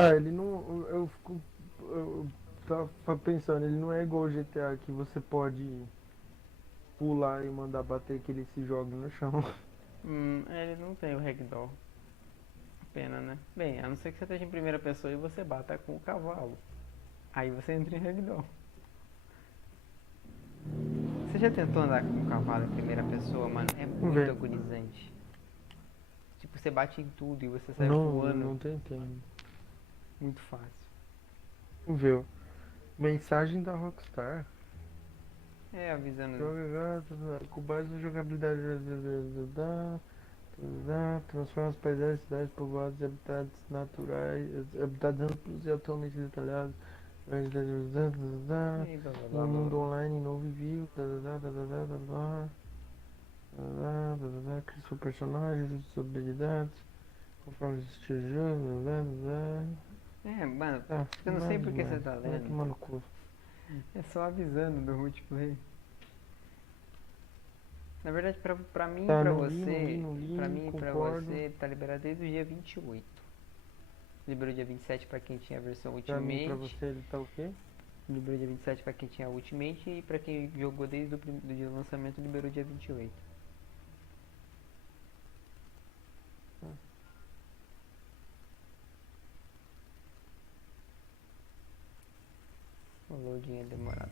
Ah, ele não. Eu fico. Eu tava pensando, ele não é igual o GTA que você pode pular e mandar bater que ele se joga no chão. Ele não tem o ragdoll. Pena, né? Bem, a não ser que você esteja em primeira pessoa e você bata com o cavalo. Aí você entra em ragdoll. Você já tentou andar com um cavalo em primeira pessoa, mano? É Vamos muito ver. agonizante. Tipo, você bate em tudo e você sai Não, voando. não tentei. Muito fácil. Vamos ver. Mensagem da Rockstar. É, avisando. Joga com base na jogabilidade. Transforma as paisagens, cidades povoadas e habitats naturais, habitats amplos e altamente detalhados. E aí, blá blá blá Um blá mundo blá. online novo e vivo. Cria seu personagem, usa suas habilidades, conforme os estilos de jogo. É, mano, Ah, eu não sei nada porque você demais. tá Vai lendo. tomar no cu. É só avisando do multiplayer. Na verdade, pra mim e Tá, pra não li, não li, você, não pra li, mim e pra concordo. você, tá liberado desde o dia 28. Liberou dia 27 pra quem tinha a versão Pra mim, pra Ultimate. você, ele tá o quê? Liberou dia 27 pra quem tinha a Ultimate. E pra quem jogou desde o do dia do lançamento, liberou dia 28. O loading é demorado.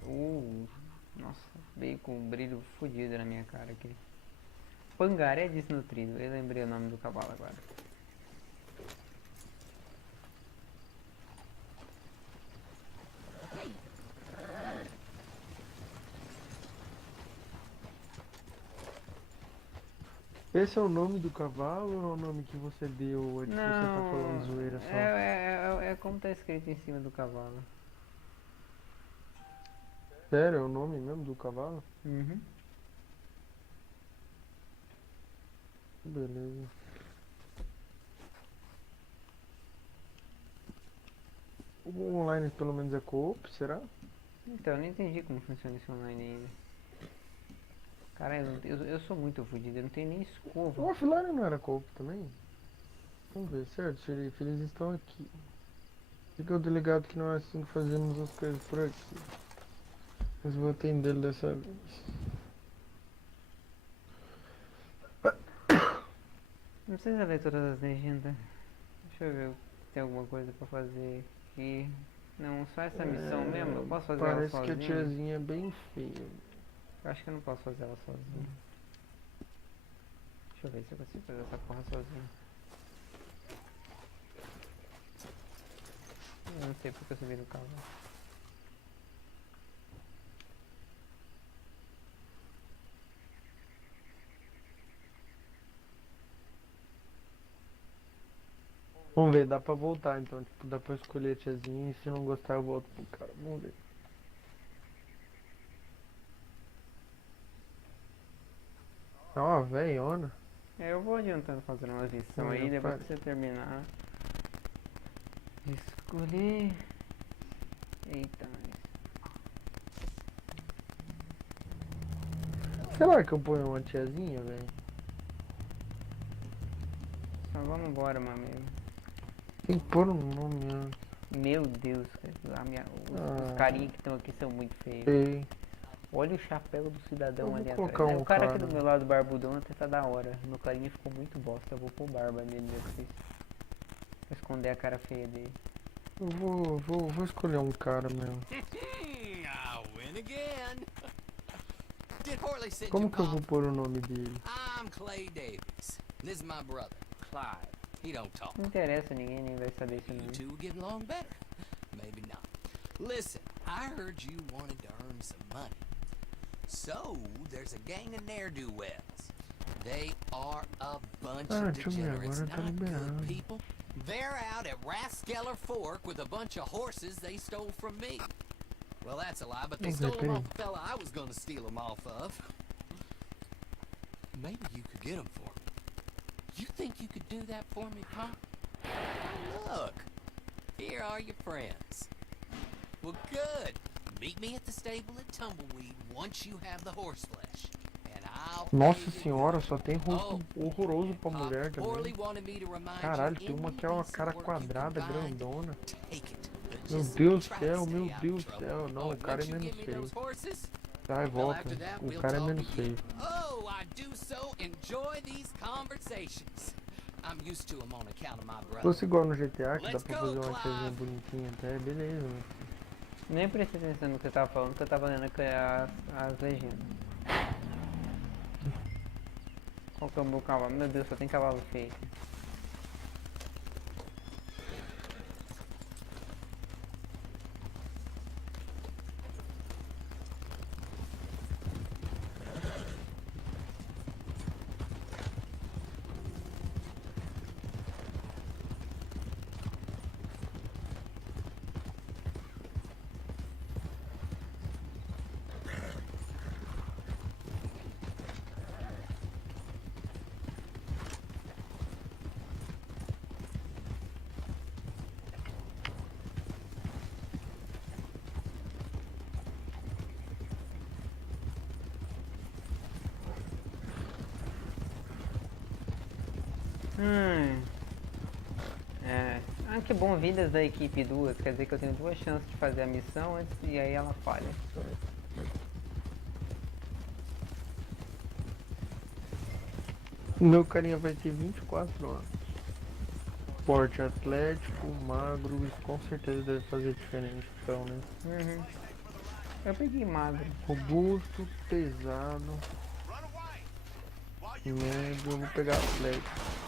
Nossa, veio com um brilho fodido na minha cara aqui. Pangaré desnutrido. Eu lembrei o nome do cavalo agora. Esse é o nome do cavalo ou é o nome que você deu? É que você tá falando Não, zoeira só? é como tá escrito em cima do cavalo. Sério, é o nome mesmo do cavalo? Uhum. Beleza. O online pelo menos é co-op, será? Então, eu não entendi como funciona esse online ainda. Cara, eu sou muito fodido, eu não tenho nem O escova. offline não era co-op também? Vamos ver, certo, xerife, eles estão aqui. Fica o delegado que não é assim que fazemos as coisas por aqui. Mas vou atendê-lo dessa vez. Não precisa ler todas as legendas. Deixa eu ver se tem alguma coisa pra fazer aqui. Não, só essa missão mesmo? Eu É, posso fazer ela parece que a sozinho? tiazinha é bem feia. Eu acho que eu não posso fazer ela sozinho. Deixa eu ver se eu consigo fazer essa porra sozinho. Eu não sei porque eu subi no carro. Vamos ver, dá pra voltar então. Tipo, dá pra escolher a tiazinha e se não gostar eu volto pro cara. Vamos ver. Ó, velhona. É, eu vou adiantando fazendo uma missão Não, já aí, depois que parei. você terminar. Escolher. Eita, Será que eu ponho uma tiazinha, velho? só vamos embora, meu amigo. Tem que pôr um nome antes. Meu Deus, os Ah, carinha que estão aqui são muito feios. sei. Olha o chapéu do Eu cidadão vou ali atrás. colocar É, o um cara aqui do cara. meu lado, barbudão, até tá da hora. Meu carinha ficou muito bosta. Eu vou pôr barba nele depois. Pra esconder a cara feia dele. Vou escolher um cara mesmo. I win again. Did Horley send you Como que eu vou coffee? pôr o nome dele? I'm Clay Davies. This is my brother, Clyde. He don't talk. Não interessa, ninguém nem vai saber isso You não. two getting along better? Maybe not. Listen, I heard you wanted to earn some money. So, there's a gang of ne'er-do-wells. They are a bunch Ah, of deixa eu ver, degenerates, agora tá not good liberado. people. They're out at Raskeller Fork with a bunch of horses they stole from me. Well, that's a lie, but they Vamos ver, stole them peraí. off a fella I was gonna steal them off of. Maybe you could get them for me. You think you could do that for me, Pop? Look, here are your friends. Well, good. Meet me at the stable at Tumbleweed once you have the horse flesh. And I'll Nossa pay you. senhora, só tem rosto Oh, horroroso pra mulher Orly também. wanted me to remind Caralho, you, tem uma que é any uma piece cara of work you can quadrada, find, grandona. take it. But Meu just Deus do try to céu, stay meu out Deus of do trouble. céu. Não, Oh, o and cara é once you menos give me feio. those horses, Vai, well, volta. after that, O we'll cara é talk menos again. feio. Oh, I do so enjoy these conversations. I'm used to them on account of my Se brother. fosse igual no GTA, que dá Let's pra go, fazer uma coisinha Clive. bonitinha até, beleza, né? Nem prestei atenção no que você tava falando, que eu tava lendo as legendas. Qual que é o meu cavalo? Meu Deus, só tem cavalo feio. Ah, que bom, vidas da equipe duas. Quer dizer que eu tenho duas chances de fazer a missão antes e aí ela falha. Meu carinha vai ter 24 anos. Porte atlético, magro, isso com certeza deve fazer diferença, então, né? Eu peguei magro. Robusto, pesado, médio, eu vou pegar atlético.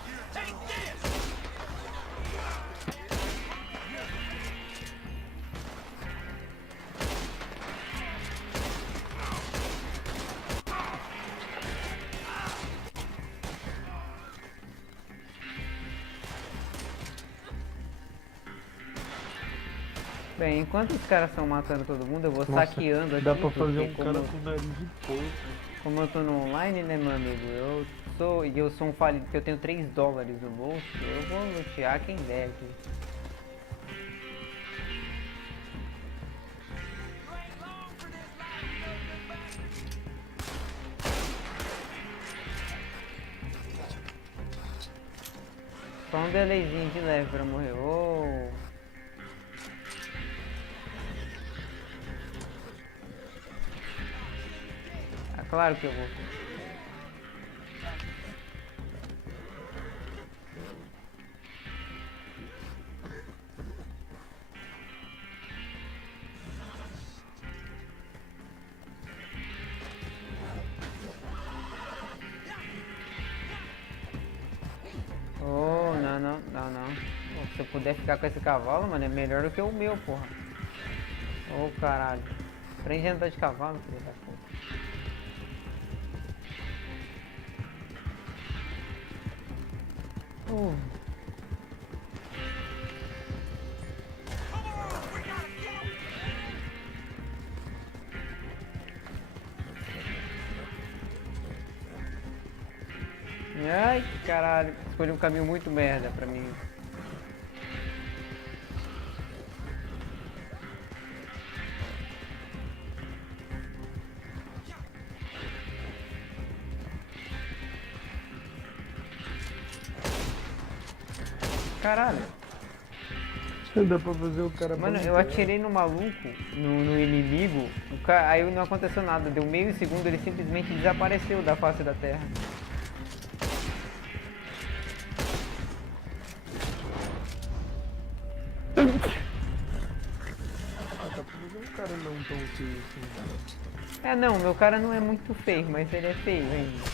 Bem, enquanto os caras estão matando todo mundo, eu vou Nossa, saqueando aqui. dá pra fazer porque um cara com nariz de porco. como eu tô no online, né, meu amigo? Eu sou um falido que eu tenho 3 dólares no bolso. Eu vou lutear quem deve. Só um delayzinho de leve pra morrer. Oh. Ah, claro que eu vou. Oh, não. Pô, se eu puder ficar com esse cavalo, mano, é melhor do que o meu, porra. Oh, caralho. Aprende a andar de cavalo, filho da puta. Ai, caralho. Escolhi um caminho muito merda pra mim. Caralho. Dá pra fazer o cara Mano, eu bancar. atirei no maluco, no inimigo, aí não aconteceu nada. Deu meio segundo, ele simplesmente desapareceu da face da terra. Dá pra fazer um cara não tão feio assim. É, não, meu cara não é muito feio, mas ele é feio ainda.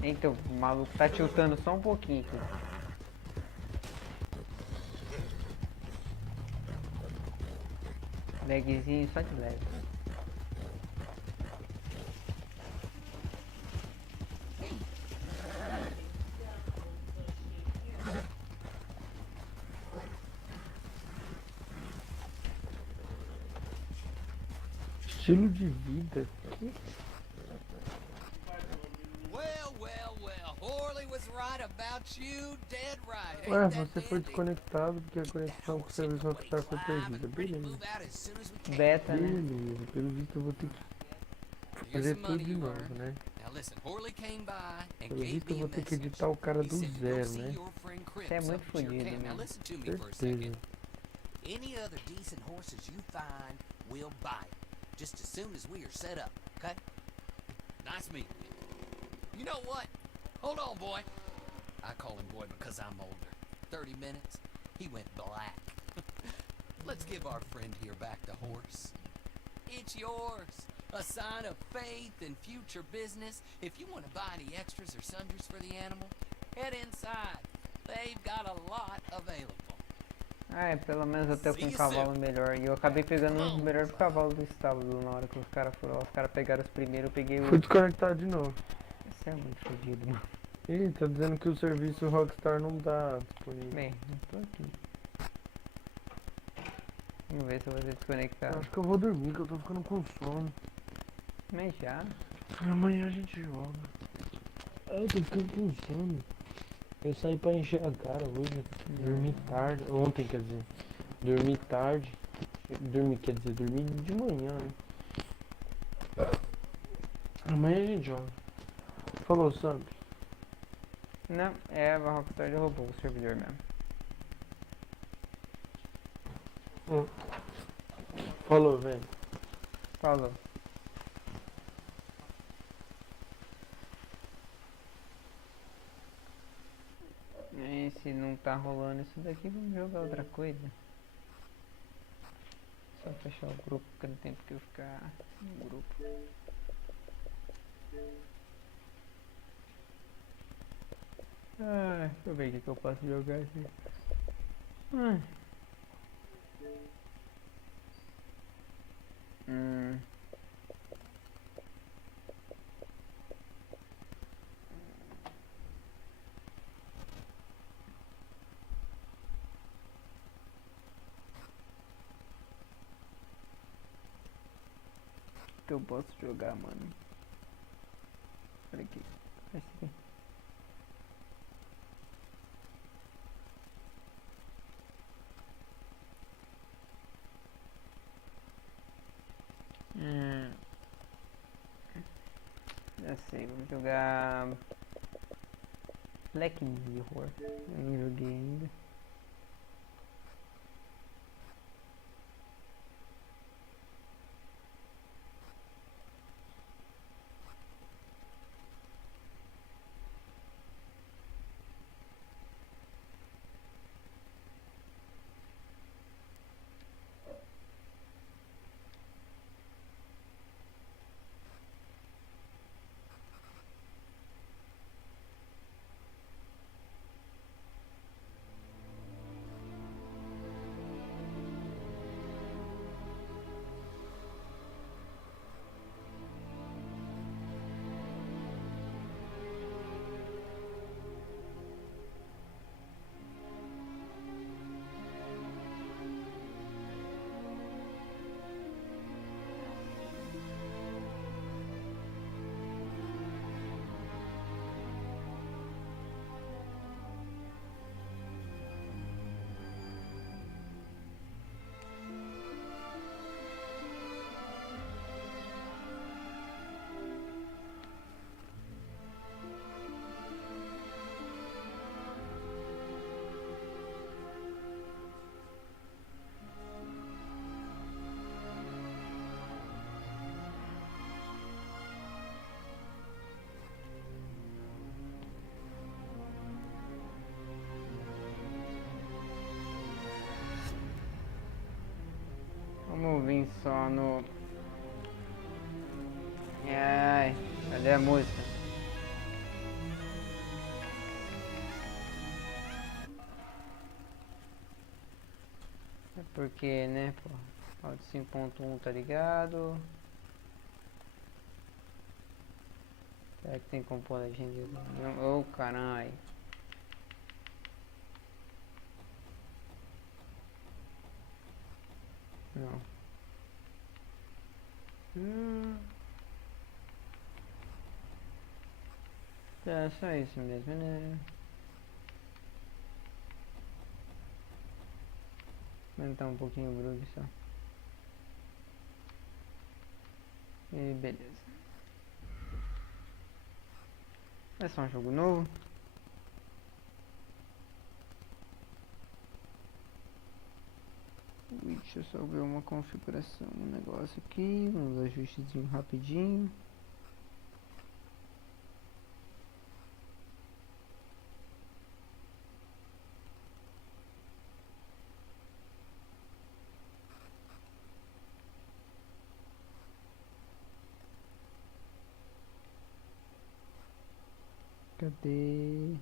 Eita, o maluco tá tiltando só um pouquinho aqui. Lagzinho só de leve. Estilo de vida. Que? Well, Horley was right about you, dead right. Ué, Ain't that você foi dandy? desconectado porque a That conexão com o horse hitting serviço the lake Rockstar foi climb perdida. and ready to Beleza. move out as soon as we can. Beta, né? Beleza. Pelo visto eu vou ter que Here's fazer some tudo money de you novo, earned. né? Now listen, Horley came by and Pelo gave visto eu me a vou ter que message. editar o cara He do said to go zero, see né? your friend Crip, Você é so muito sure fodido, can. Now mano. listen to me for a Certeza. second. Any other decent horses you find, we'll buy 'em. Just as soon as we are set up, okay? Nice meeting you. You know what? Hold on, boy. I call him boy because I'm older. 30 minutes, he went black. Let's give our friend here back the horse. It's yours. A sign of faith and future business. If you want to buy any extras or sundries for the animal, head inside. They've got a lot available. Ah, pelo menos eu tenho com um See you cavalo soon. melhor. E eu acabei pegando Come o on. melhor cavalo do estábulo na hora que os caras foram lá. Os caras pegaram os primeiros, eu peguei o. Fui desconectado de novo. Isso é muito fodido, mano. Ih, tá dizendo que o serviço Rockstar não tá disponível. Bem, não tô aqui. Vamos ver se eu vou ser desconectado. Acho que eu vou dormir, que eu tô ficando com sono. Mas já. Amanhã a gente joga. Eu tô ficando com sono. Eu saí pra encher a cara hoje. Dormi tarde. Ontem, quer dizer. Dormi tarde. Dormi de manhã, né? Amanhã a gente joga. Falou, Samp. Não, é a Rockstar derrubou o servidor mesmo. Falou, velho. Falou. E se não tá rolando isso daqui, vamos jogar outra coisa. Só fechar o grupo, porque não tem porque eu ficar no grupo. Deixa eu ver o que eu posso jogar aqui. Ai. O que eu posso jogar, mano? Olha aqui. Esse aqui. Já sei, vamos jogar Black Mirror. Eu não joguei ainda. Vamos vir só no... Ai, cadê a música? É porque, né, pô, áudio 5.1 tá ligado. Será que tem como pôr a legenda? Ô, caralho. Não. Tá, só isso mesmo, né? Aumentar um pouquinho o groove só. E beleza. É só um jogo novo. Deixa eu só ver uma configuração, um negócio aqui, uns ajustes rapidinho. Cadê?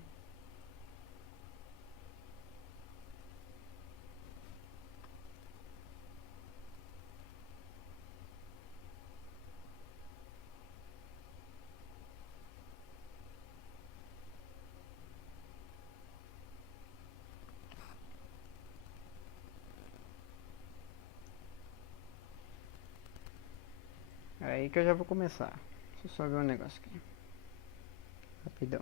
Aí que eu já vou começar. Deixa eu só ver um negócio aqui. Rapidão.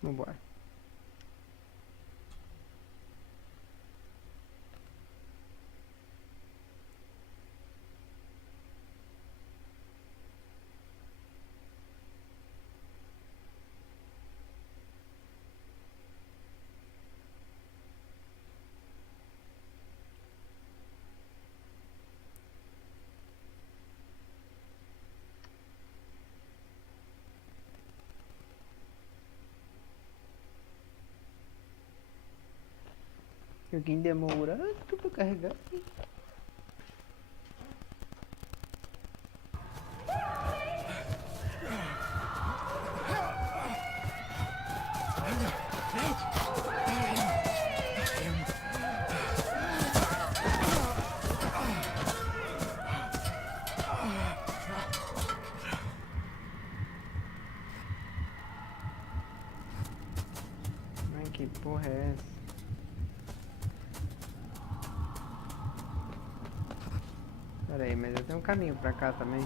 Vambora. Joguinho demorando pra carregar. Ai, que porra é essa? Pera aí, mas eu tenho um caminho pra cá também.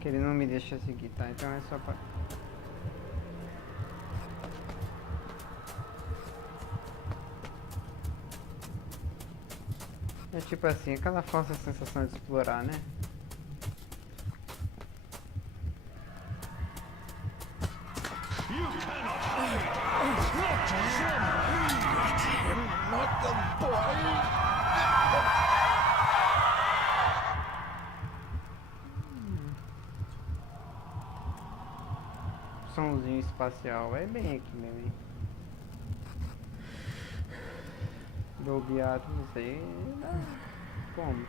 Que ele não me deixa seguir, tá? Então é só pra... É tipo assim, aquela falsa sensação de explorar, né? Somzinho espacial, é bem aqui mesmo, hein? Bobeado, não sei. Como?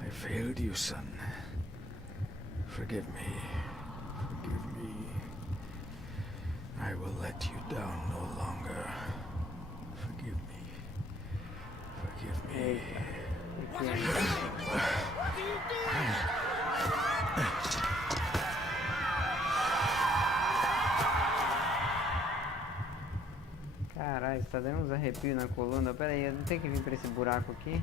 I failed you, son. Forgive me. Forgive me. I will let you down no longer. Forgive me. Forgive me. Caralho, tá dando uns arrepios na coluna. Pera aí, eu não tenho que vir pra esse buraco aqui?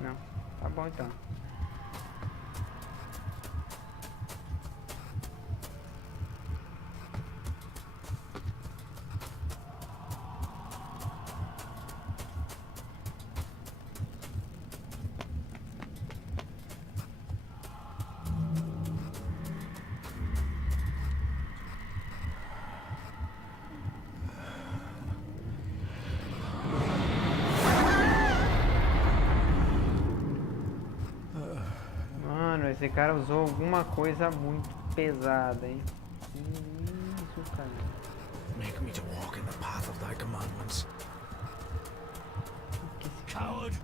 Não. Tá bom então. Mano, esse cara usou alguma coisa muito pesada, hein? Isso, cara. Make me to walk in the path of thy commandments. Coward!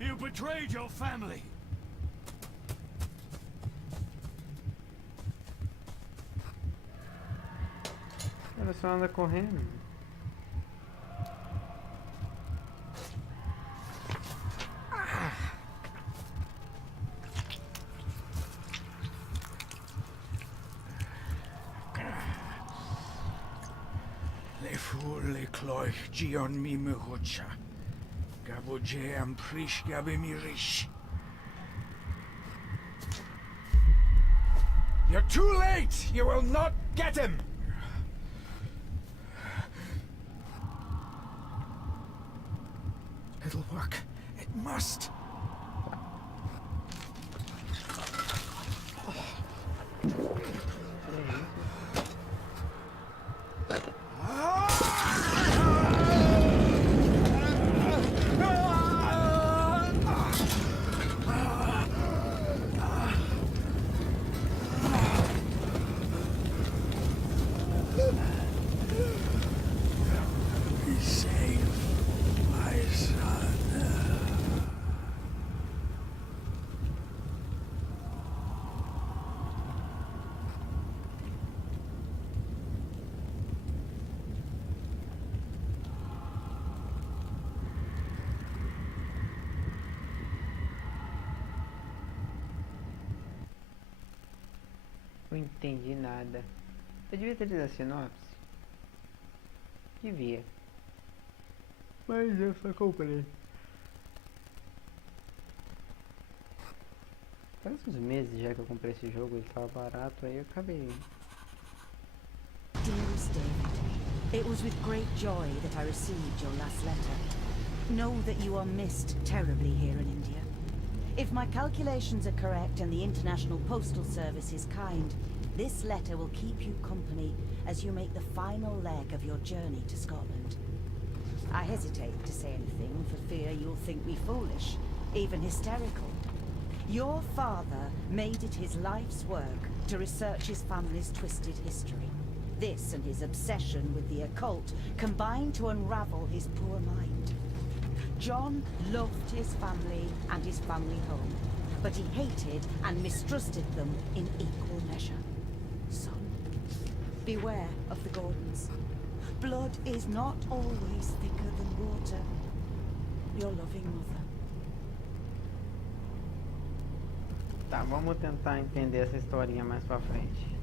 You betrayed your family! Ela só anda correndo. Holy cloich gion mi muhucha. Gaboje am prish gabe mirish. You're too late! You will not get him! It'll work. It must. Be safe, my son. Não entendi nada. Eu devia ter lido a sinopse. Devia. Mas eu só comprei. Faz uns meses já que eu comprei esse jogo, ele tava barato, aí eu acabei. Dearest David, it was with great joy that I received your last letter. Know that you are missed terribly here in India. If my calculations are correct and the International Postal Service is kind, this letter will keep you company as you make the final leg of your journey to Scotland. I hesitate to say anything for fear you'll think me foolish, even hysterical. Your father made it his life's work to research his family's twisted history. This and his obsession with the occult combined to unravel his poor mind. John loved his family and his family home, but he hated and mistrusted them in equal measure. Son, beware of the Gordons. Blood is not always thicker than water. Your loving mother. Tá, vamos tentar entender essa historinha mais pra frente.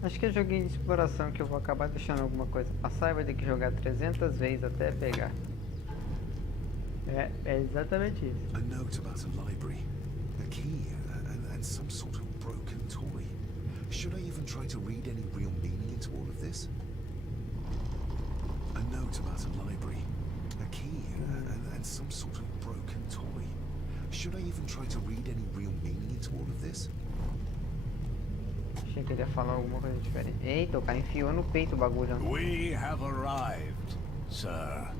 Acho que é joguinho de exploração que eu vou acabar deixando alguma coisa passar e vai ter que jogar 300 vezes até pegar. É exatamente isso. A note about a library, a key, and some sort of broken toy. Should I even try to read any real meaning into all of this? A note about a library, a key, and some sort of broken toy. Should I even try to read any real meaning into all of this? Achei que ele ia falar alguma coisa diferente. Eita, o cara enfiou no peito o bagulho. We have arrived, sir.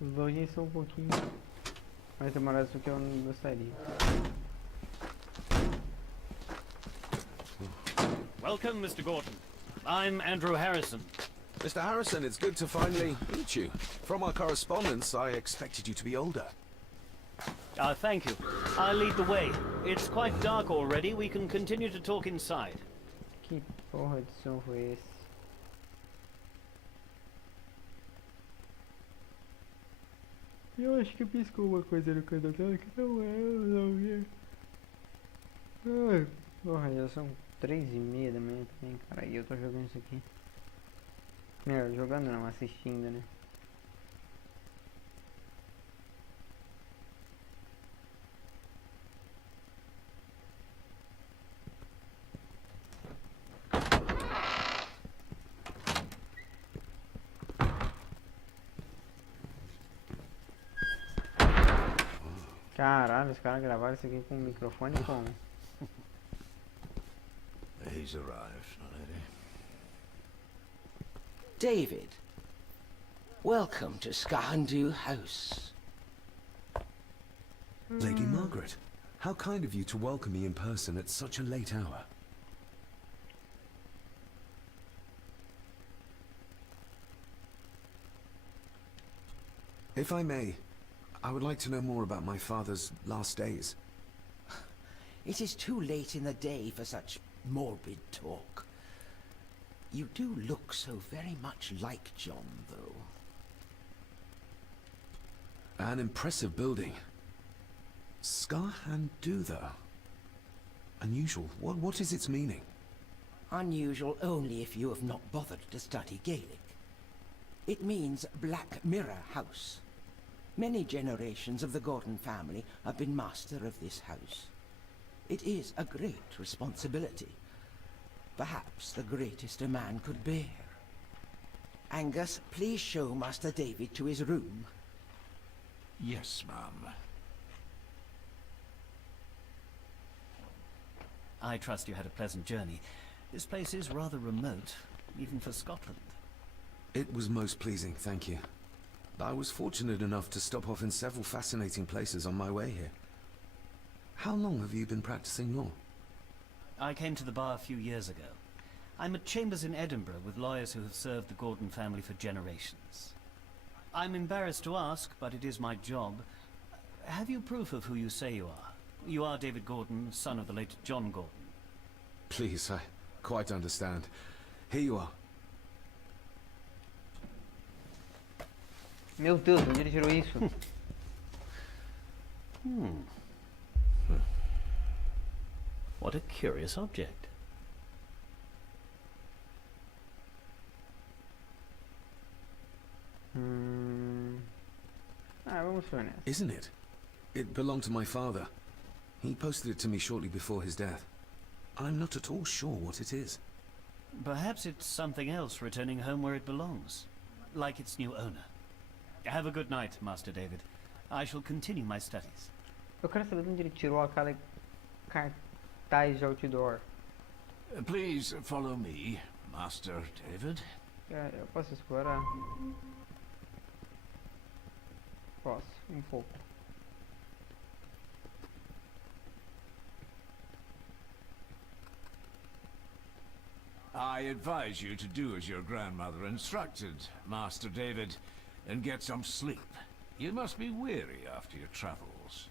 Os logins são um pouquinho mais demorados do que eu gostaria. Welcome, Mr. Gordon. I'm Andrew Harrison. Mr. Harrison, it's good to finally meet you. From our correspondence, I expected you to be older. Thank you. I'll lead the way. It's quite dark already. We can continue to talk inside. Que Porra de som foi esse? Eu acho que piscou uma coisa no canto dela que não é, eu não vi. Ai, porra, já são 3h30 da manhã também, cara, e eu tô jogando isso aqui. Melhor, jogando não, assistindo, né? Caralho, os caras gravaram isso aqui com o microfone como? He's arrived, lady. David, welcome to Jogando House. Lady Margaret, how kind of you to welcome me in person at such a late hour. If I may, I would like to know more about my father's last days. It is too late in the day for such morbid talk. You do look so very much like John, though. An impressive building. Skahandutha. Unusual. What is its meaning? Unusual only if you have not bothered to study Gaelic. It means Black Mirror House. Many generations of the Gordon family have been master of this house. It is a great responsibility. Perhaps the greatest a man could bear. Angus, please show Master David to his room. Yes, ma'am. I trust you had a pleasant journey. This place is rather remote, even for Scotland. It was most pleasing, thank you. I was fortunate enough to stop off in several fascinating places on my way here. How long have you been practicing law? I came to the bar a few years ago. I'm at chambers in Edinburgh with lawyers who have served the Gordon family for generations. I'm embarrassed to ask, but it is my job. Have you proof of who you say you are? You are David Gordon, son of the late John Gordon. Please, I quite understand. Here you are. Meu Deus, onde ele tirou isso? What a curious object. Vamos ver nessa. Isn't it? It belonged to my father. He posted it to me shortly before his death. I'm not at all sure what it is. Perhaps it's something else returning home where it belongs, like its new owner. Have a good night, Master David. I shall continue my studies. Eu quero saber de onde ele tirou aquela cartaz de outdoor. Please follow me, Master David. Eu posso explorar? Posso, pouco. I advise you to do as your grandmother instructed, Master David, and get some sleep. You must be weary after your travels.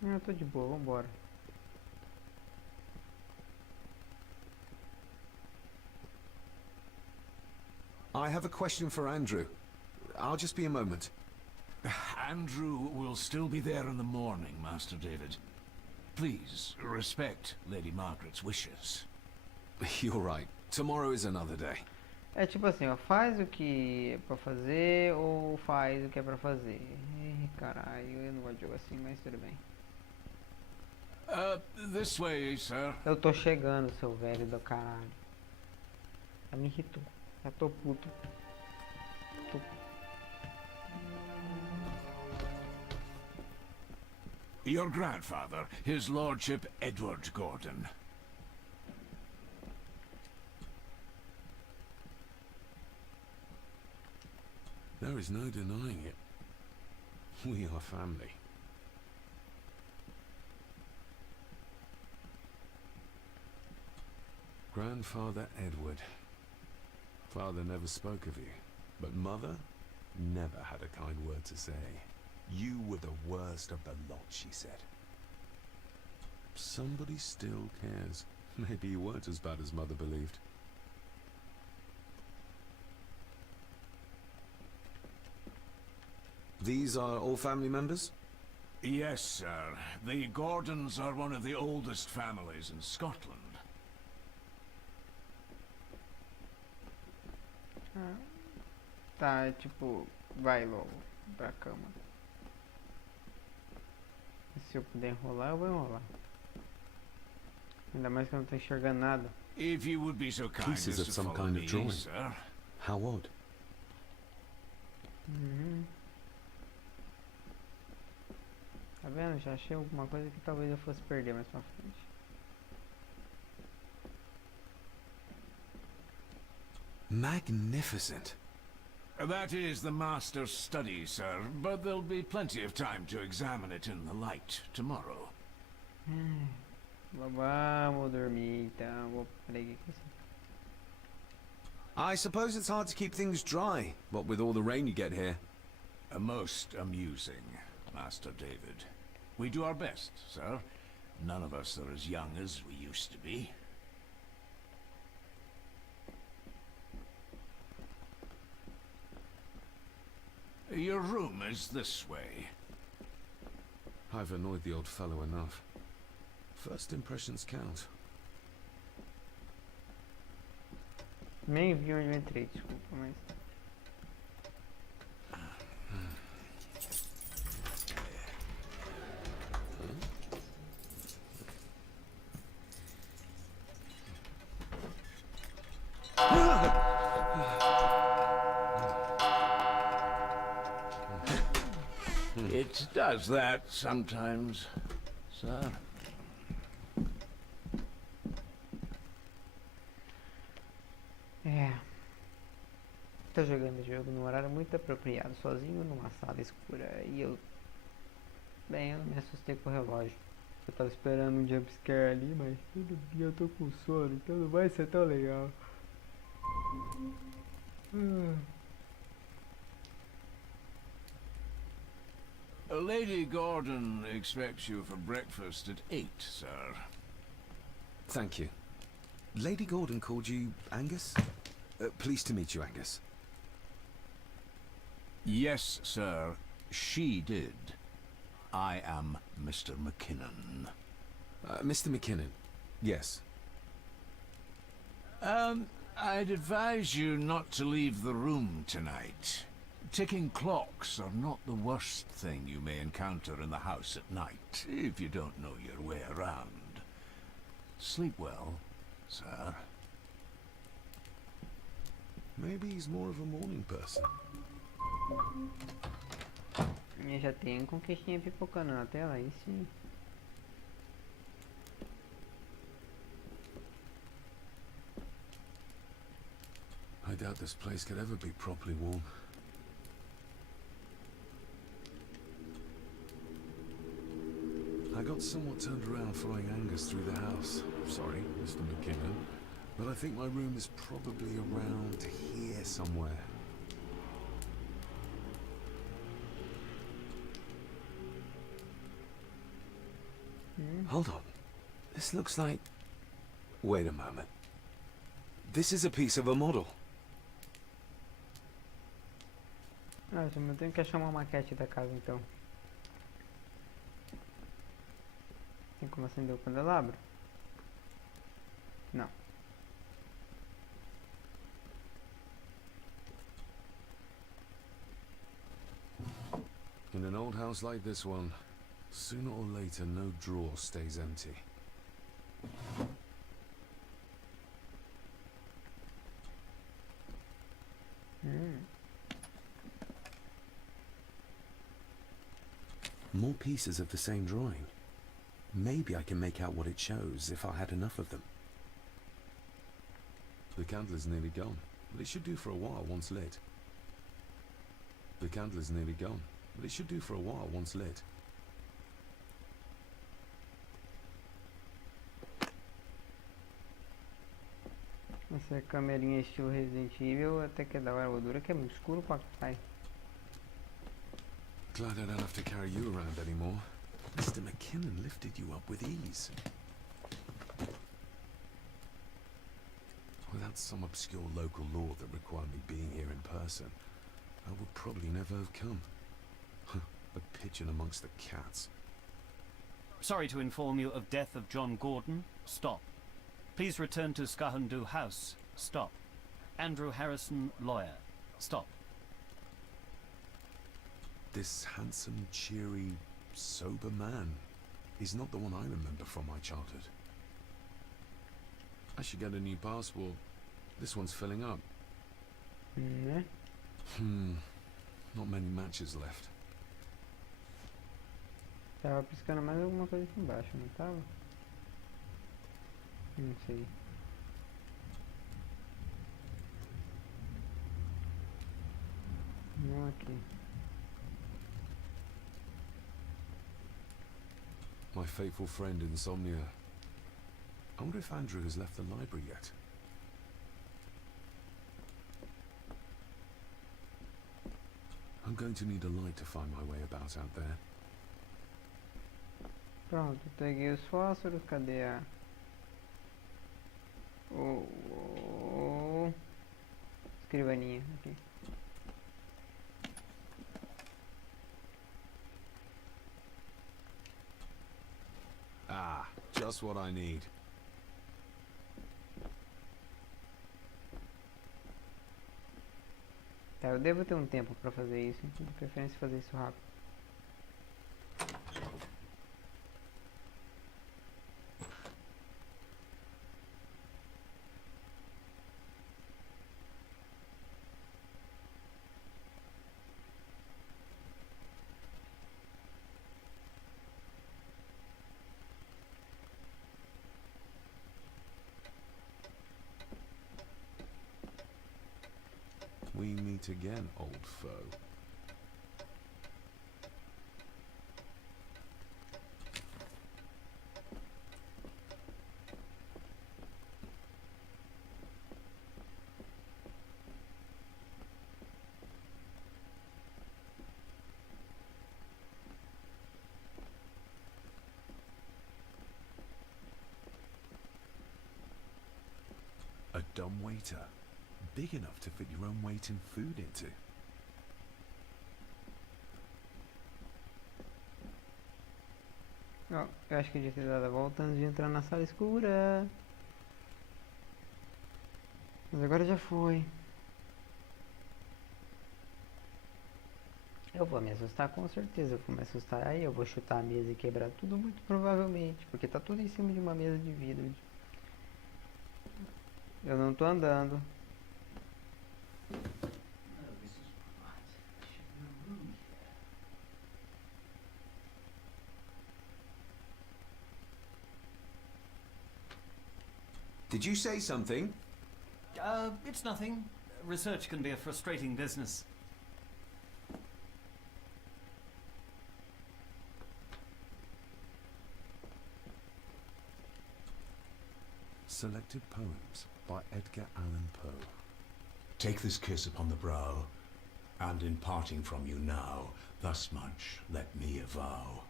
Eu tô de boa, vambora. I have a question for Andrew. I'll just be a moment. Andrew will still be there in the morning, Master David. Please, respect Lady Margaret's wishes. You're right. Tomorrow is another day. É tipo assim, ó, faz o que é pra fazer ou faz o que é pra fazer. Ih, caralho, eu não gosto de jogo assim, mas tudo bem. This way, sir. Eu tô chegando, seu velho do caralho. Já me irritou. Já tô puto. Tô... Your grandfather, his lordship Edward Gordon. There is no denying it. We are family. Grandfather Edward. Father never spoke of you, but Mother never had a kind word to say. You were the worst of the lot, she said. Somebody still cares. Maybe you weren't as bad as Mother believed. These are all family members? Yes, sir. The Gordons are one of the oldest families in Scotland. Tá, tipo, vai logo pra cama. Se eu puder enrolar, eu vou enrolar. Ainda mais que eu não tô enxergando nada. If you would be so kind Pieces as of to some follow kind of me, drawing. sir. How odd. Tá vendo? Já achei alguma coisa que talvez eu fosse perder mais pra frente. Magnificent. That is the master's study, sir, but there'll be plenty of time to examine it in the light tomorrow. Vamos dormir então. Vou pegar aqui. I suppose it's hard to keep things dry, what with all the rain you get here. Most amusing, Master David. We do our best, sir. None of us are as young as we used to be. Your room is this way. I've annoyed the old fellow enough. First impressions count. Nem vi onde eu entrei, desculpa, mas... It does that sometimes, sir. É. Tô jogando o jogo num horário muito apropriado, sozinho numa sala escura. E eu... Bem, eu não me assustei com o relógio. Eu tava esperando um jumpscare ali, mas tudo bem, eu tô com sono, então não vai ser tão legal. Lady Gordon expects you for breakfast at 8, sir. Thank you. Lady Gordon called you Angus? Pleased to meet you, Angus. Yes, sir, she did. I am Mr. McKinnon. Mr. McKinnon. Yes. I'd advise you not to leave the room tonight. Ticking clocks are not the worst thing you may encounter in the house at night, if you don't know your way around. Sleep well, sir. Maybe he's more of a morning person. E já tem conquistinha pipocando na tela, aí sim. I doubt this place could ever be properly warm. I got somewhat turned around following Angus through the house. Sorry, Mr. McKinnon, but I think my room is probably around here somewhere. Hold on. This looks like... Wait a moment. This is a piece of a model. Ah, eu tenho que achar uma maquete da casa então. Tem como acender o candelabro? Não. In an old house like this one, sooner or later no drawer stays empty. More pieces of the same drawing. Maybe I can make out what it shows if I had enough of them. The candle is nearly gone, but it should do for a while once lit. The candle is nearly gone, but it should do for a while once lit. Essa câmerinha estilo Resident Evil até que é da hora, o duro é que é muito escuro pra caralho. Glad I don't have to carry you around anymore. Mr. McKinnon lifted you up with ease. Without some obscure local law that required me being here in person, I would probably never have come. A pigeon amongst the cats. Sorry to inform you of death of John Gordon. Stop. Please return to Skahundu House. Stop. Andrew Harrison, lawyer. Stop. This handsome, cheery, sober man is not the one I remember from my childhood. I should get a new passport. This one's filling up. Né? Not many matches left. Tava piscando mais alguma coisa aqui embaixo, não tava? Não sei. Não aqui. My faithful friend Insomnia. I wonder if Andrew has left the library yet. I'm going to need a light to find my way about out there. Pronto, peguei os fósforos, cadê a... O escrivaninha aqui. Ah, just what I need. Tá, eu devo ter um tempo pra fazer isso, então de preferência fazer isso rápido. We meet again, old foe. A dumb waiter. Big enough to fit your own weight in food into. Ó, eu acho que eu devia ter dado a volta antes de entrar na sala escura. Mas agora já foi. Eu vou me assustar com certeza, eu vou me assustar. Aí eu vou chutar a mesa e quebrar tudo muito provavelmente. Porque tá tudo em cima de uma mesa de vidro. Eu não tô andando. Did you say something? It's nothing. Research can be a frustrating business. Selected Poems by Edgar Allan Poe. Take this kiss upon the brow, and in parting from you now, thus much let me avow.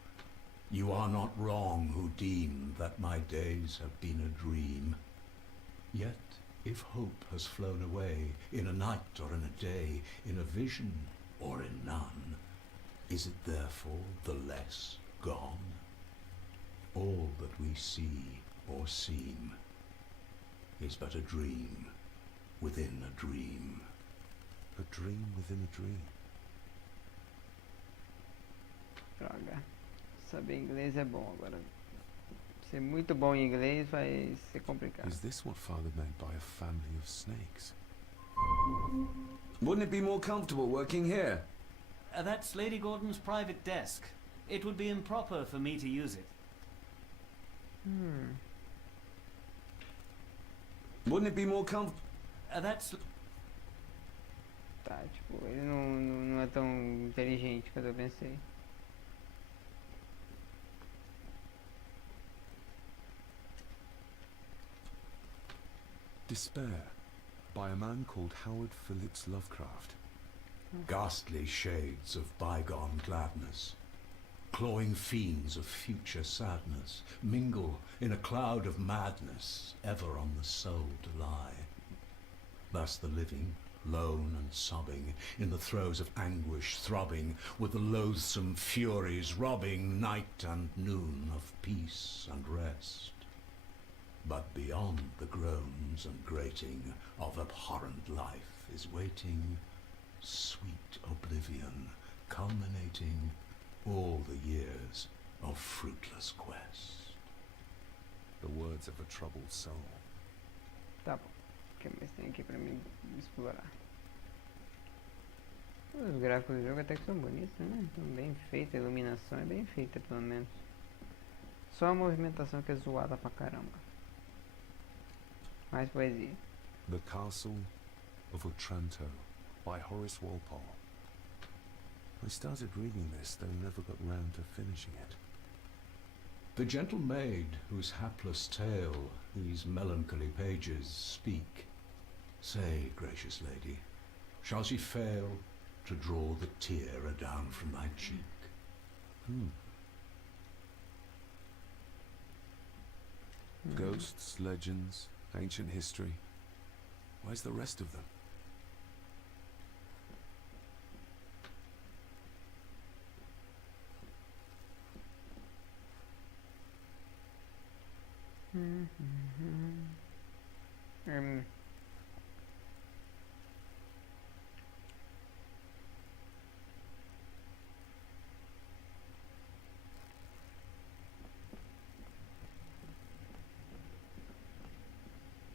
You are not wrong who deem that my days have been a dream. Yet, if hope has flown away, in a night or in a day, in a vision or in none, is it therefore the less gone? All that we see or seem is but a dream within a dream. A dream within a dream. Droga. Saber inglês é bom agora. Ser muito bom em inglês vai ser complicado. Is this what Father meant by a family of snakes? Wouldn't it be more comfortable working here? That's Lady Gordon's private desk. It would be improper for me to use it. Wouldn't it be more comfortable? That's... Tá, tipo, ele não é tão inteligente quanto eu pensei. Despair by a man called Howard Phillips Lovecraft. Ghastly shades of bygone gladness, clawing fiends of future sadness, mingle in a cloud of madness, ever on the soul to lie. Thus the living, lone and sobbing, in the throes of anguish throbbing, with the loathsome furies robbing night and noon of peace and rest. But beyond the groans and grating of abhorrent life is waiting sweet oblivion, culminating all the years of fruitless quest. The words of a troubled soul. Tá bom. O que mais tem aqui pra mim explorar? Os gráficos do jogo até que são bonitos, né? Estão bem feitos, a iluminação é bem feita pelo menos. Só a movimentação que é zoada pra caramba. Mais poesia. The Castle of Otranto by Horace Walpole. I started reading this, though never got round to finishing it. The gentle maid whose hapless tale these melancholy pages speak, say, gracious lady, shall she fail to draw the tear adown from thy cheek? Ghosts, legends, ancient history. Where's the rest of them?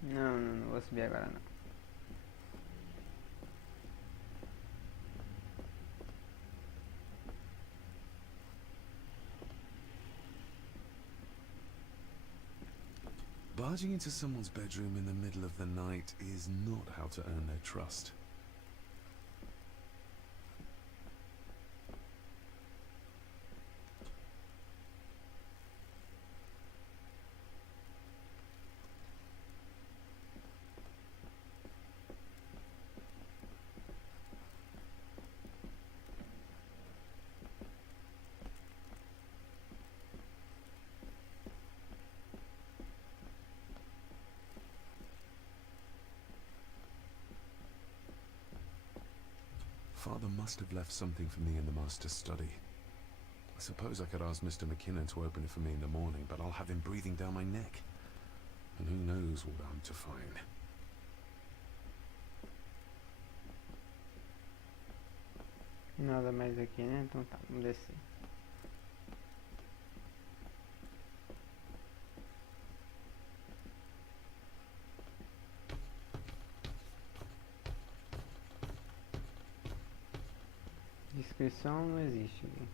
Não vou subir agora não. Barging into someone's bedroom in the middle of the night is not how to earn their trust. Father must have left something for me in the master's study. I suppose I could ask Mr. McKinnon to open it for me in the morning, but I'll have him breathing down my neck. And who knows what I'm to find. Nada mais aqui, né? Então tá, vamos descer. Descrição não existe aqui.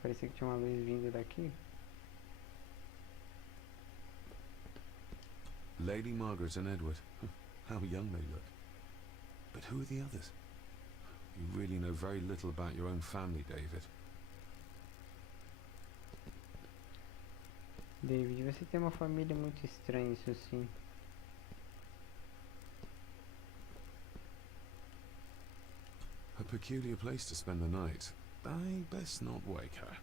Parecia que tinha uma luz vindo daqui. Lady Margaret and Edward. How young they look. But who are the others? You really know very little about your own family, David. David, você tem uma família muito estranha, isso sim. A peculiar place to spend the night. I best not wake her.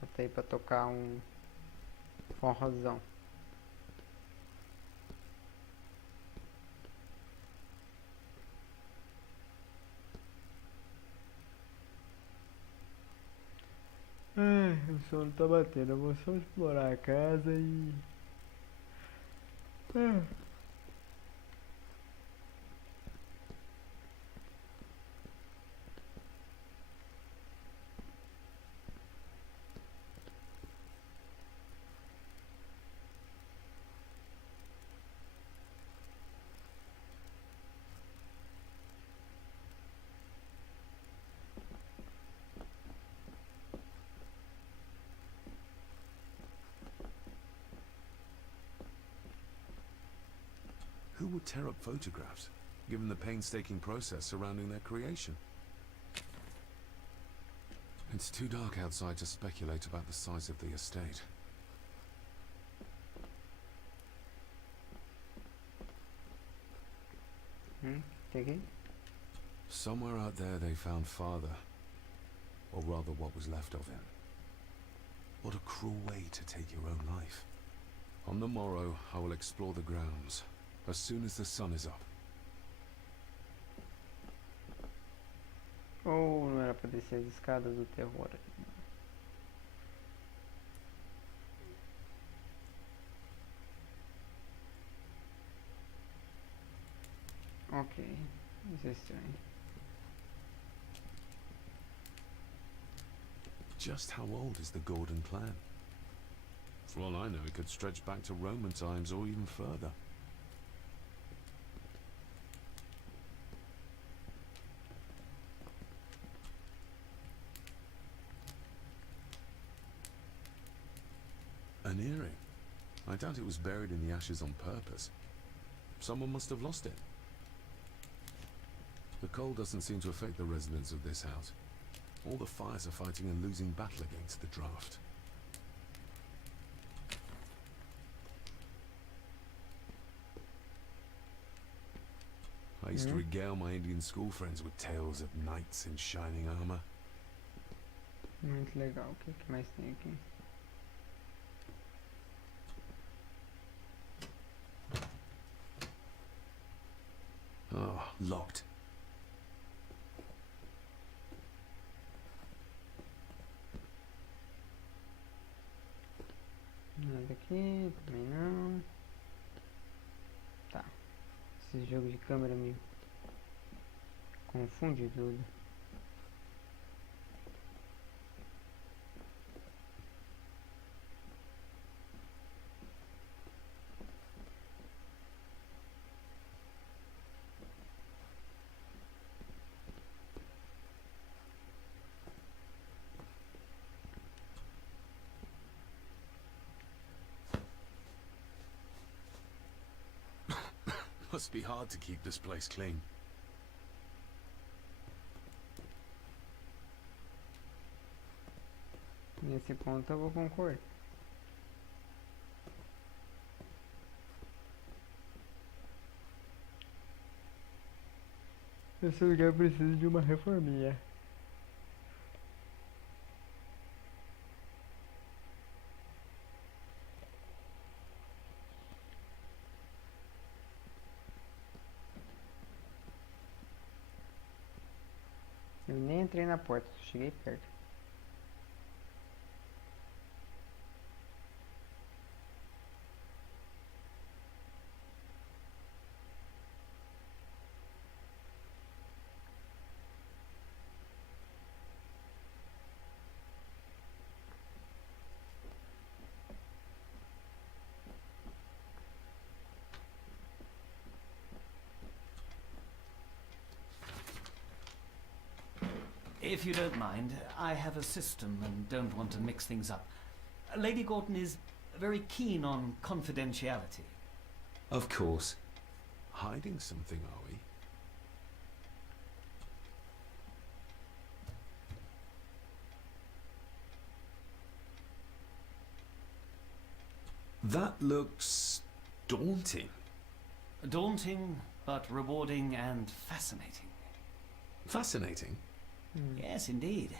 Botei pra tocar um forrozão. Ai, o sono tá batendo. Eu vou só explorar a casa e... would tear up photographs, given the painstaking process surrounding their creation. It's too dark outside to speculate about the size of the estate. Peguei. Somewhere out there they found father, or rather what was left of him. What a cruel way to take your own life. On the morrow, I will explore the grounds, as soon as the sun is up. Ou não era pra descer as escadas do terror? Ok, isso é estranho. Just how old is the Gordon clan? For all I know, it could stretch back to Roman times or even further. An earring. I doubt it was buried in the ashes on purpose. Someone must have lost it. The cold doesn't seem to affect the residents of this house. All the fires are fighting a losing battle against the draft. I used to regale my Indian school friends with tales of knights in shining armor. Muito legal. O que mais tem aqui? Oh, locked. Nada aqui, também não. Tá. Esse jogo de câmera me confunde tudo. Must be hard to keep this place clean. Nesse ponto eu vou concordar. Esse lugar precisa de uma reforminha. Eu nem entrei na porta, só cheguei perto. If you don't mind, I have a system and don't want to mix things up. Lady Gordon is very keen on confidentiality. Of course. Hiding something, are we? That looks daunting. Daunting, but rewarding and fascinating. Fascinating? Yes, indeed.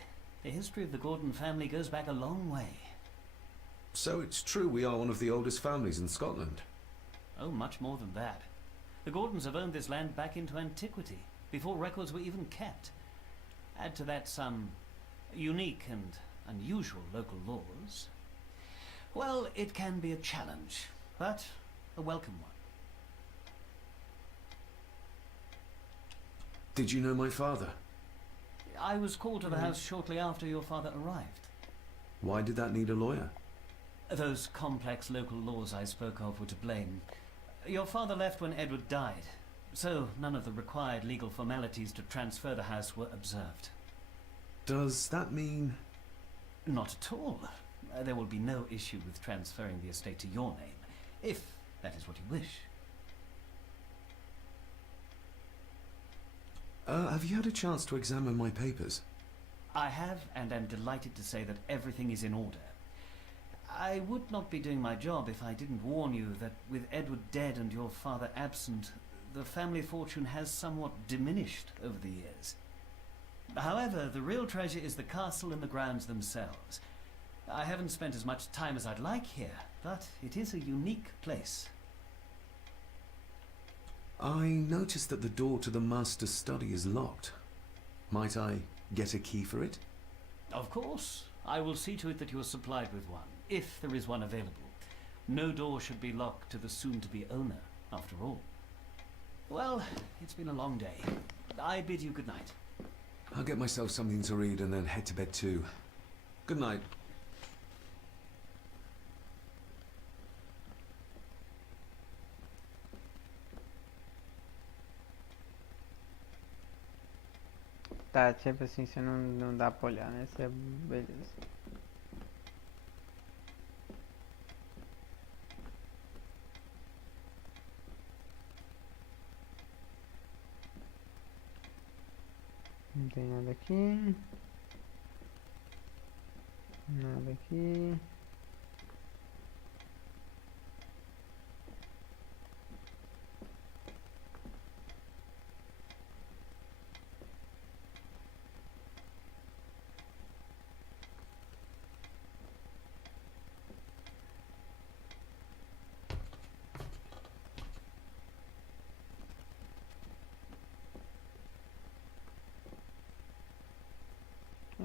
The history of the Gordon family goes back a long way. So it's true we are one of the oldest families in Scotland. Oh, much more than that. The Gordons have owned this land back into antiquity, before records were even kept. Add to that some unique and unusual local laws. Well, it can be a challenge, but a welcome one. Did you know my father? I was called to the house shortly after your father arrived. Why did that need a lawyer? Those complex local laws I spoke of were to blame. Your father left when Edward died, so none of the required legal formalities to transfer the house were observed. Does that mean... Not at all. There will be no issue with transferring the estate to your name, if that is what you wish. Have you had a chance to examine my papers? I have, and am delighted to say that everything is in order. I would not be doing my job if I didn't warn you that with Edward dead and your father absent, the family fortune has somewhat diminished over the years. However, the real treasure is the castle and the grounds themselves. I haven't spent as much time as I'd like here, but it is a unique place. I noticed that the door to the master's study is locked. Might I get a key for it? Of course. I will see to it that you are supplied with one, if there is one available. No door should be locked to the soon-to-be owner, after all. Well, it's been a long day. I bid you good night. I'll get myself something to read and then head to bed too. Good night. Tá, tipo assim, você não dá pra olhar, né? Você é beleza. Não tem nada aqui. Nada aqui.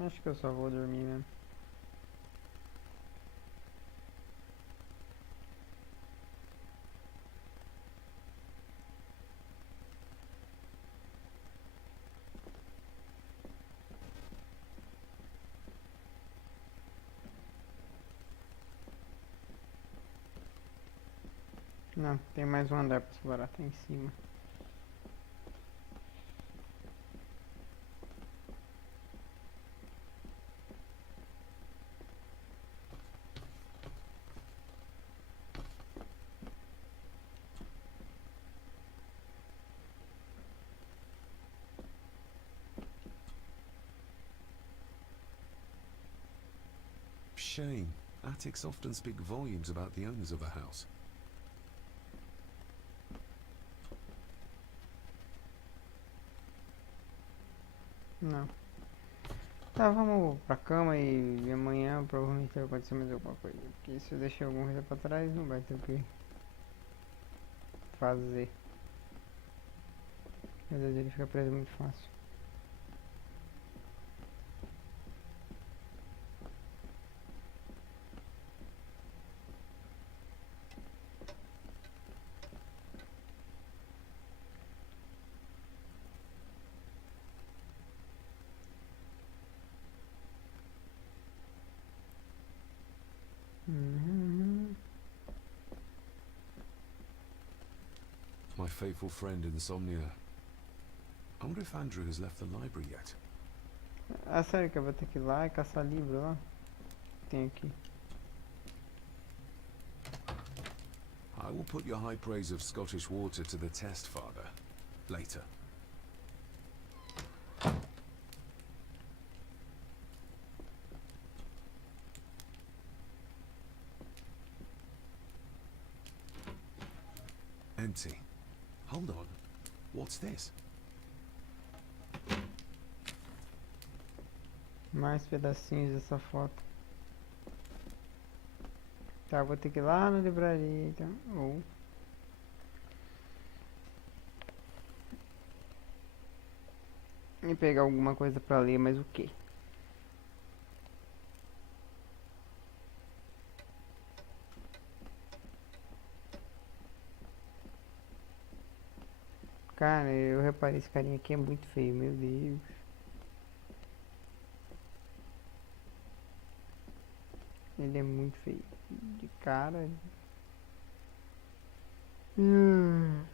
Acho que eu só vou dormir mesmo. Não, tem mais um andar pra explorar, tá em cima. Shame. Attics often speak volumes about the owners of a house. Não. Tá, vamos pra cama e amanhã provavelmente vai acontecer mais alguma coisa. Porque se eu deixar alguma coisa pra trás, não vai ter o que fazer. Às vezes ele fica preso muito fácil. My faithful friend Insomnia. I wonder if Andrew has left the library yet. Ah, sério que eu vou ter que ir lá e caçar livro lá? Tem aqui. I will put your high praise of Scottish water to the test, Father. Later. Empty. Hold on. What's this? Mais pedacinhos dessa foto. Tá, vou ter que ir lá na livraria então. Ou e pegar alguma coisa pra ler, mas o quê? Cara, eu reparei, esse carinha aqui é muito feio, meu Deus. Ele é muito feio. De cara. Eu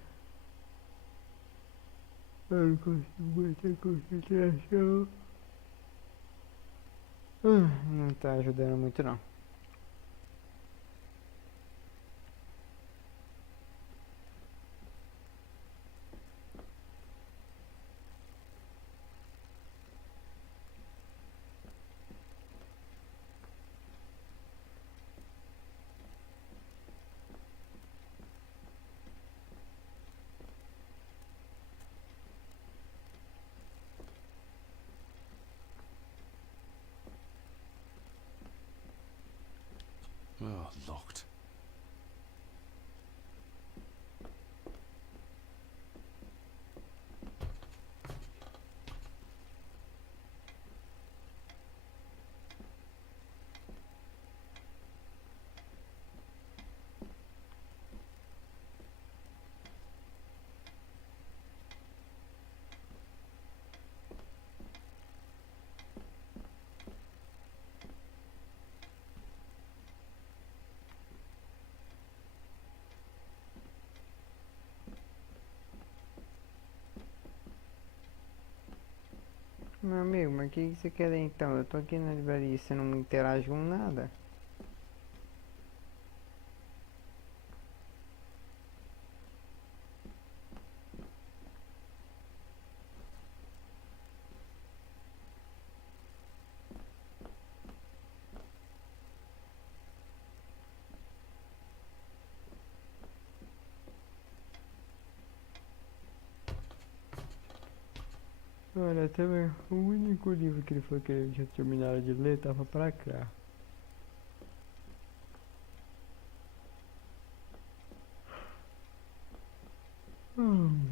não consigo manter concentração. Não tá ajudando muito não. locked. Meu amigo, mas o que você quer então? Eu tô aqui na livraria e você não me interage com nada. Olha, também o único livro que ele falou que ele já terminaram de ler tava pra cá. Hum.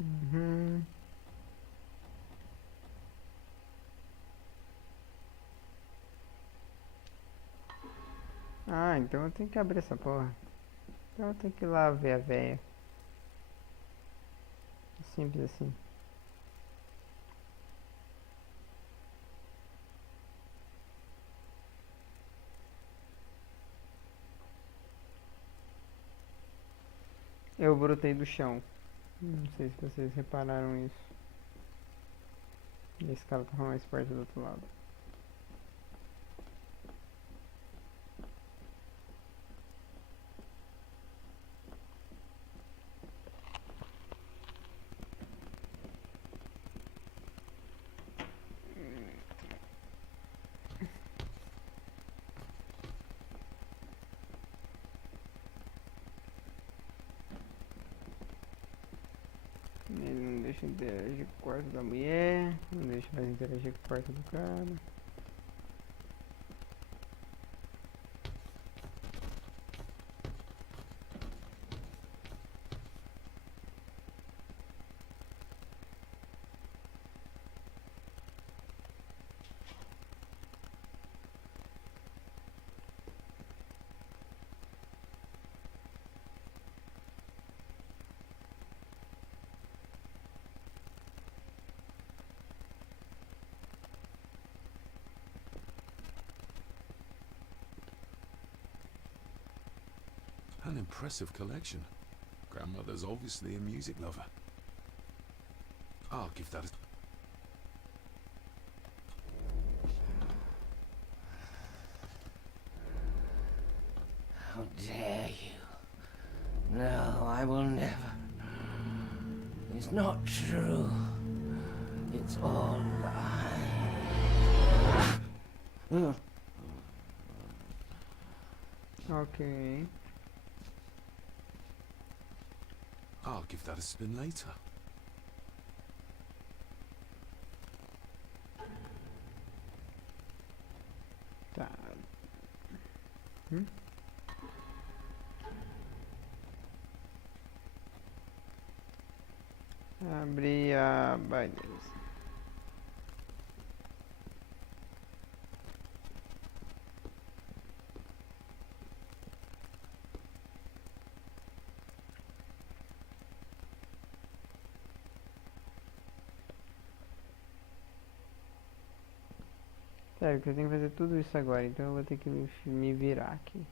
Uhum. Ah, então eu tenho que abrir essa porra. Então eu tenho que ir lá ver a véia. Simples assim. Eu brotei do chão. Não sei se vocês repararam isso. Esse cara tava mais perto do outro lado. Ele não deixa interagir com o quarto da mulher. Não deixa mais interagir com o quarto do cara. An impressive collection. Grandmother's obviously a music lover. I'll give that a... How dare you? No, I will never. It's not true. It's all lies. Ok. I'll give that a spin later. Tá. Abrir a Binance. Sério, que eu tenho que fazer tudo isso agora, então eu vou ter que me virar aqui.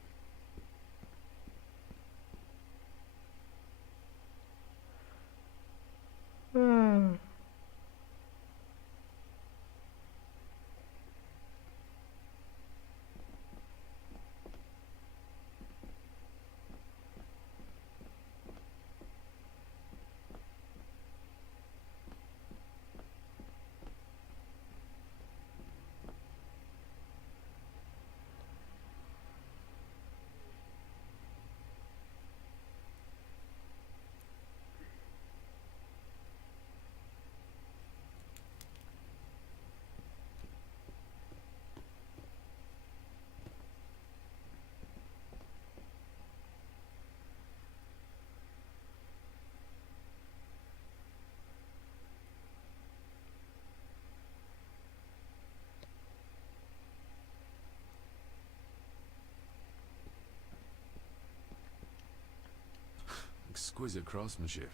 Exquisite craftsmanship.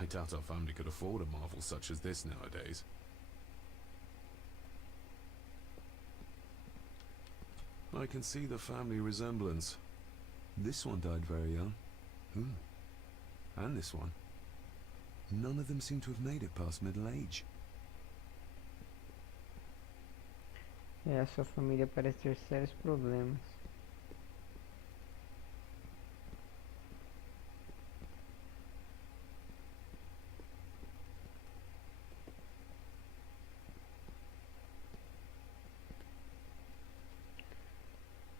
I doubt our family could afford a marvel such as this nowadays. I can see the family resemblance. This one died very young. And this one. None of them seem to have made it past middle age. A sua família parece ter sérios problemas.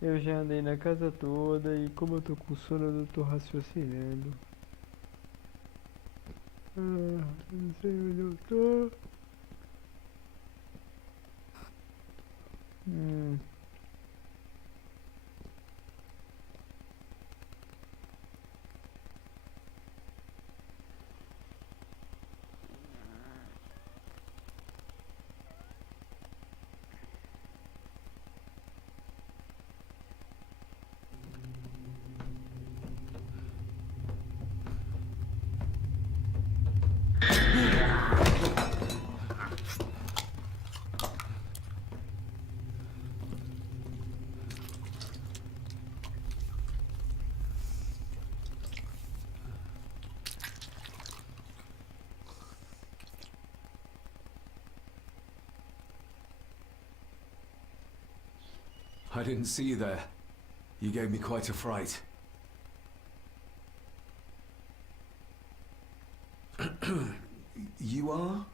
Eu já andei na casa toda e como eu tô com sono eu não tô raciocinando. Não sei onde eu tô. I didn't see you there. You gave me quite a fright. You are?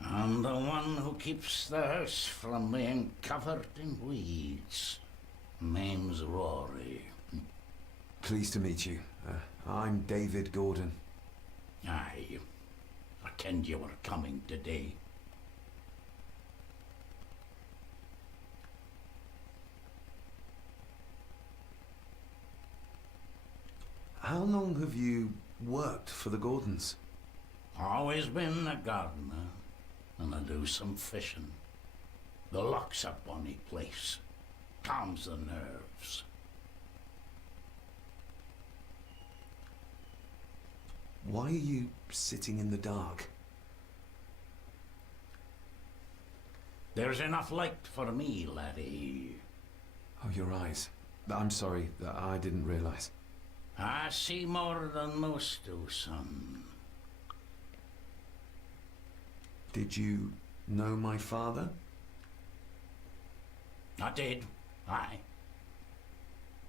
I'm the one who keeps the house from being covered in weeds. Name's Rory. Pleased to meet you. I'm David Gordon. Aye. I kenned you were coming today. How long have you worked for the Gordons? Always been a gardener, and I do some fishing. The loch's a bonny place. Calms the nerves. Why are you sitting in the dark? There's enough light for me, laddie. Oh, your eyes. I'm sorry, I didn't realise. I see more than most do, son. Did you know my father? I did, aye.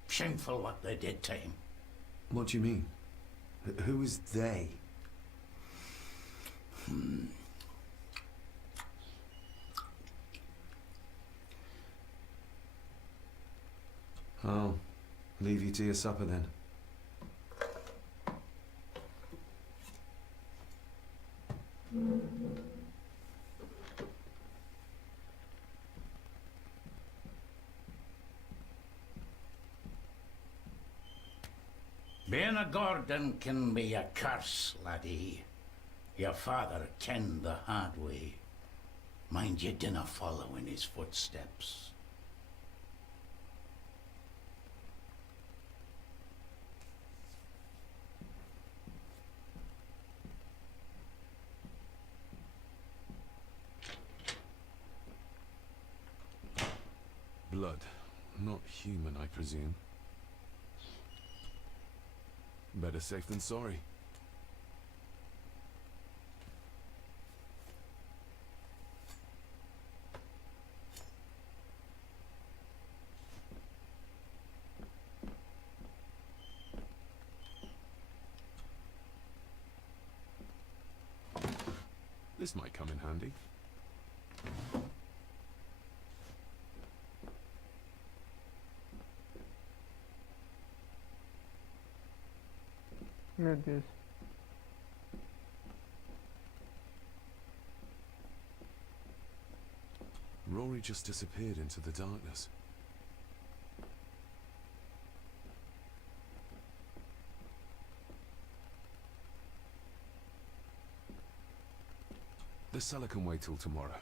Shameful what they did to him. What do you mean? Who is they? I'll leave you to your supper then. Being a Gordon can be a curse, laddie. Your father kenned the hard way. Mind you dinna follow in his footsteps. Blood. Not human, I presume. Better safe than sorry. This might come in handy. Meu Deus. Rory just disappeared into the darkness. The cellar can wait till tomorrow.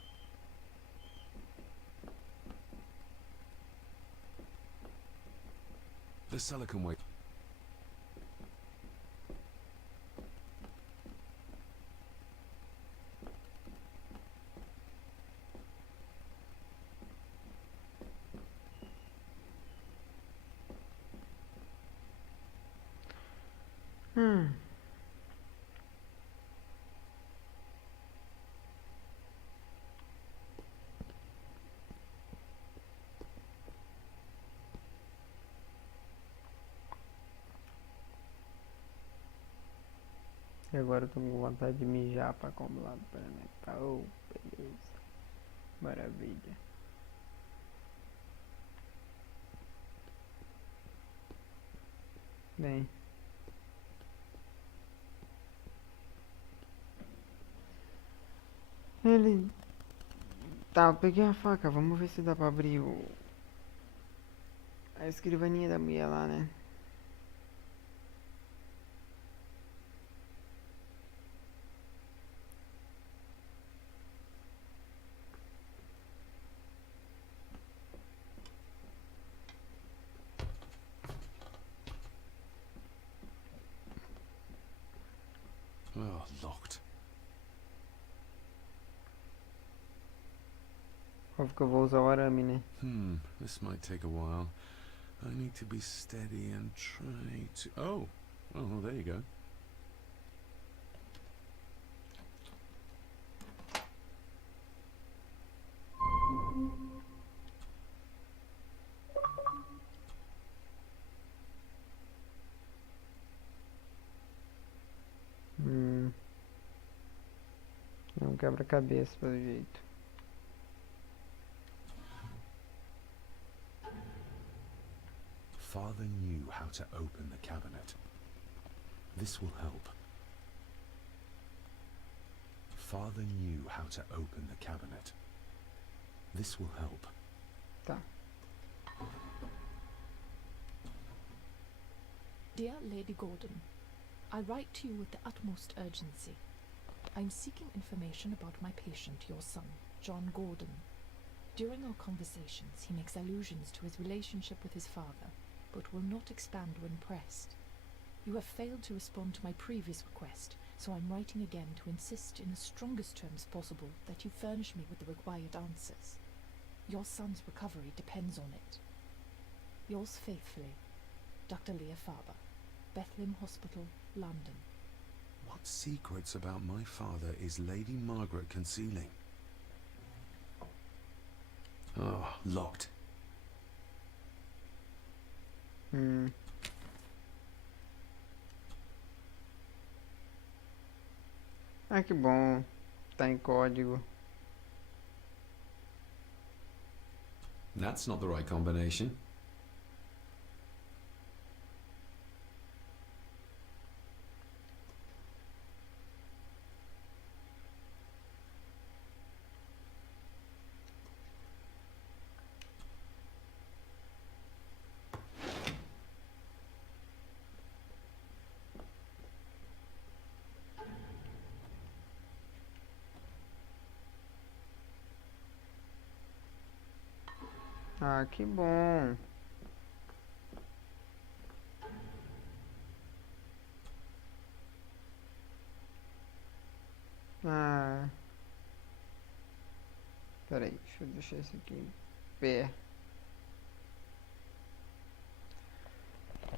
The cellar can wait. E agora eu tô com vontade de mijar pra acumular do planeta. Oh, beleza. Maravilha. Bem. Ele... Tá, eu peguei a faca. Vamos ver se dá pra abrir a escrivaninha da mulher lá, né? Oh, locked. Óbvio que eu vou usar o arame, né? This might take a while. I need to be steady and try to... Oh, well, there you go. É um quebra-cabeça, pelo jeito. Father knew how to open the cabinet. This will help. Father knew how to open the cabinet. This will help. Tá. Dear Lady Gordon, I write to you with the utmost urgency. I'm seeking information about my patient, your son, John Gordon. During our conversations, he makes allusions to his relationship with his father, but will not expand when pressed. You have failed to respond to my previous request, so I'm writing again to insist in the strongest terms possible that you furnish me with the required answers. Your son's recovery depends on it. Yours faithfully, Dr. Leah Farber, Bethlehem Hospital, London. What secrets about my father is Lady Margaret concealing? Oh, locked. Ah, que bom. Tá em código. That's not the right combination. Ah, que bom. Ah. Pera aí, deixa eu deixar isso aqui em pé.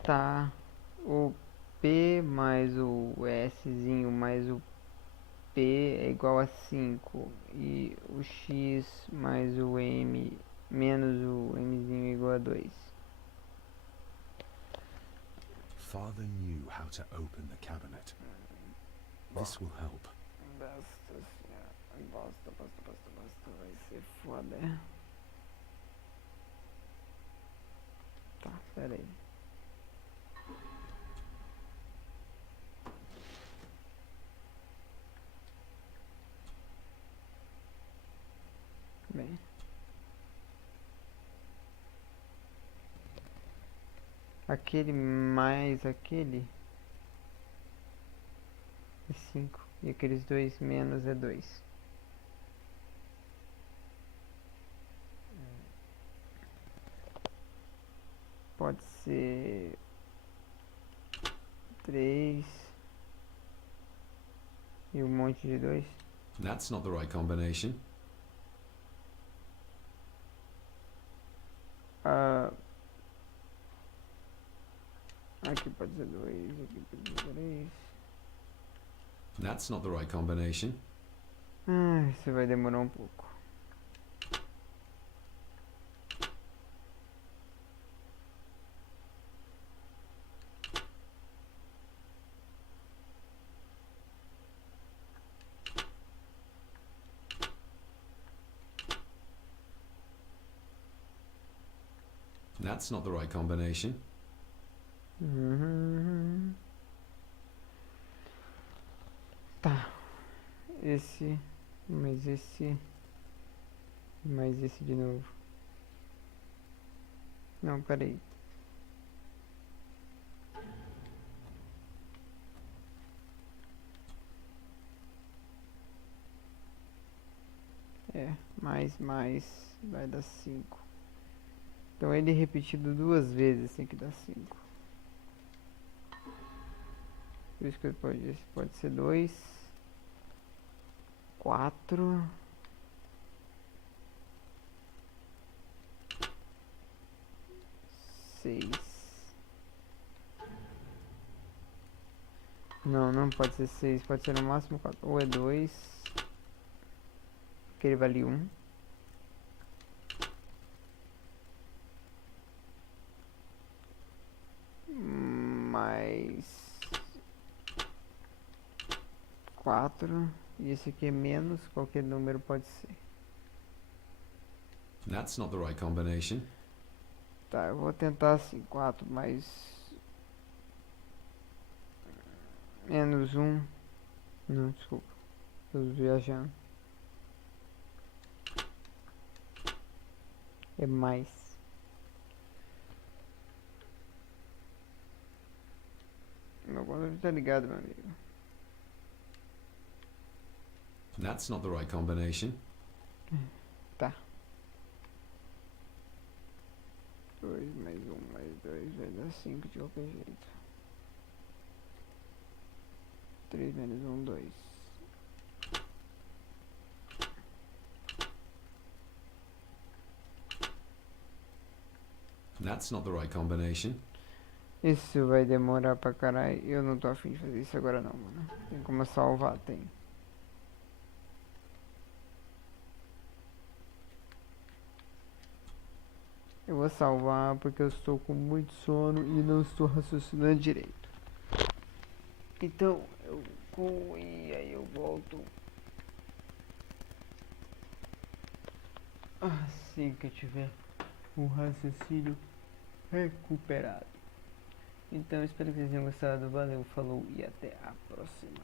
Tá. O P mais o Szinho mais o P é igual a 5. E o X mais o M menos o Mzinho é igual a 2. Father knew how to open the cabinet. This will help. Basta, vai ser foda. Tá, pera aí. Bem. Aquele mais aquele é 5. E aqueles dois menos é 2. Pode ser 3 e um monte de 2. That's not the right combination. Aqui pode ser 2, aqui pode ser 3. That's not the right combination. Isso vai demorar um pouco. That's not the right combination. Tá. Esse, mais esse, mais esse de novo. Não, peraí. Mais, vai dar 5. Então ele repetido 2 vezes tem que dar 5. Por isso que esse pode ser 2, 4, 6. Não pode ser 6, pode ser no máximo 4. Ou é 2, porque ele vale 1. Mais 4. E esse aqui é menos, qualquer número pode ser. That's not the right combination. Tá, eu vou tentar assim, 4 mais menos 1. Não, desculpa. Tô viajando. É mais. Meu controle tá ligado, meu amigo. That's not the right combination. Tá. 2 mais 1 mais 2 vai dar 5 de qualquer jeito. 3 menos 1, 2. That's not the right combination. Isso vai demorar pra caralho. Eu não tô afim de fazer isso agora não, mano. Tem como salvar, tem. Eu vou salvar porque eu estou com muito sono e não estou raciocinando direito. Então, e aí eu volto assim que eu tiver o raciocínio recuperado. Então, espero que vocês tenham gostado. Valeu, falou e até a próxima.